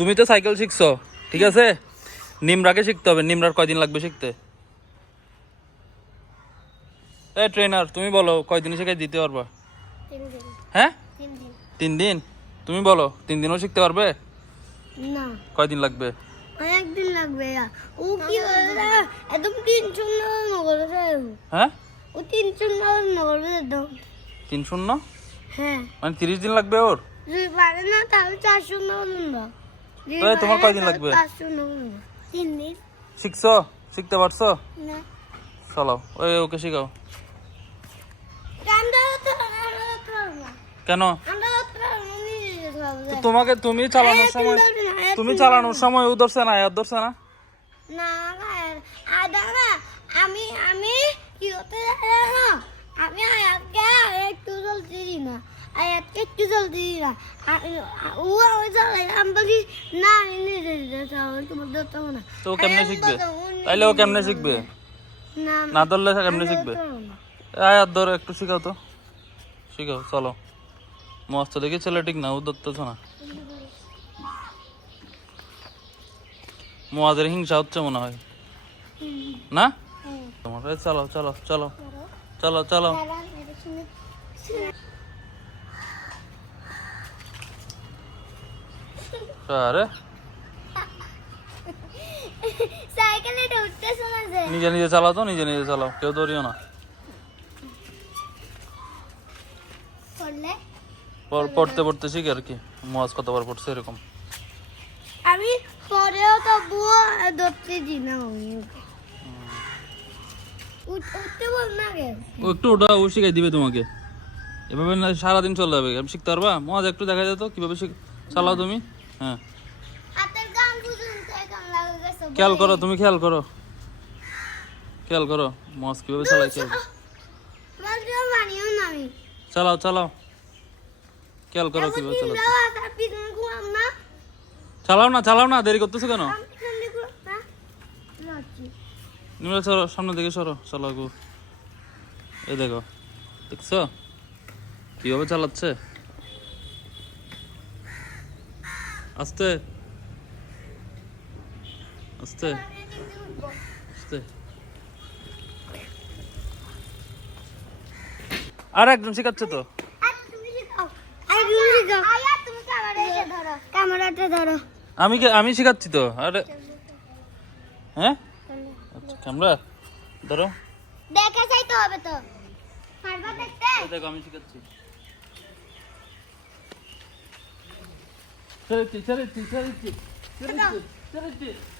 তুমি তো সাইকেল শিখছো ঠিক আছে? নিমরাকে শিখতে হবে নিমরার কয়দিন লাগবে শিখতে? এ ট্রেনার তুমি বলো কয়দিন শিখে দিতে পারবা? হ্যাঁ? তিন দিন। তুমি বলো তিন দিনও শিখতে পারবে? না। কয়দিন লাগবে? অনেকদিন লাগবে ও কি একদম হ্যাঁ? ও টেনশন না করবে একদম তিন শূন্য? হ্যাঁ। মানে তিরিশ দিন লাগবে ওর? যদি পারে না তাহলে চার শূন্য তাহলে তোমার কয়দিন লাগবে? শিখছো? শিখতে পারছ? চলো ওই ওকে শিখাও। কেন? তোমাকে তুমি চালানোর সময় তুমি এই, চালানোর সময় ও ধরছে না আর ধরছে না? না আমি আমি কি হতে না একটু দিই না ও আমি চালাই আমি বলি না আমি নিজে চালাই তোমার ধরতে না তো কেমনে শিখবে তাইলে ও কেমনে শিখবে না ধরলে কেমনে শিখবে। আয় আর ধরো একটু শিখাও তো শিখাও চলো মস্ত দেখি ছেলে ঠিক না ও ধরতেছ না মোয়াদের হিংসা হচ্ছে মনে হয় না তোমার চলো চলো চলো চলো চলো আরে। সাইকেলে উঠতেছে না যে। নিজে নিজে চালাও তো নিজে নিজে চালাও কেউ ধরিও না। পর- পড়তে পড়তে শিখে আর কি মোয়াজ কতবার পড়ছে এরকম। আমি পরেও তো বুয়া ধরতে দিই না আমি। ওকে। উঠ- উঠতে বল না গে একটু ওটা ও শিখাই দিবে তোমাকে। এভাবে না সারাদিন চলে যাবে আমি শিখতে পারবা? মোয়াজ একটু দেখা যেত কীভাবে চালাও তুমি। হ্যাঁ। খেয়াল করো তুমি খেয়াল করো। খেয়াল করো মোয়াজ কীভাবে চালাই খেয়াল চালাও চালাও। খেয়াল করো কীভাবে চালাও চালাও না চালাও না দেরি করতেছো কেন? আমি পিছনে ঘুমাম না। যাচ্ছি। নিমে সরো সামনে দিকে সরো চালাও গো। এই দেখো দেখছ? কীভাবে চালাচ্ছে? আস্তে। আস্তে। আস্তে। আর একজন শিখাচ্ছে তো। আমি আমি শিখাচ্ছি তো। আরে। হ্যাঁ? আচ্ছা ক্যামেরা ধরো। দেখে যাইতে হবে তো। পারবা দেখতে এই দেখো আমি শিখাচ্ছি ছেড়েছি ছেড়েছি ছেড়েছি ছেড়েছি ছেড়েছি মামা তো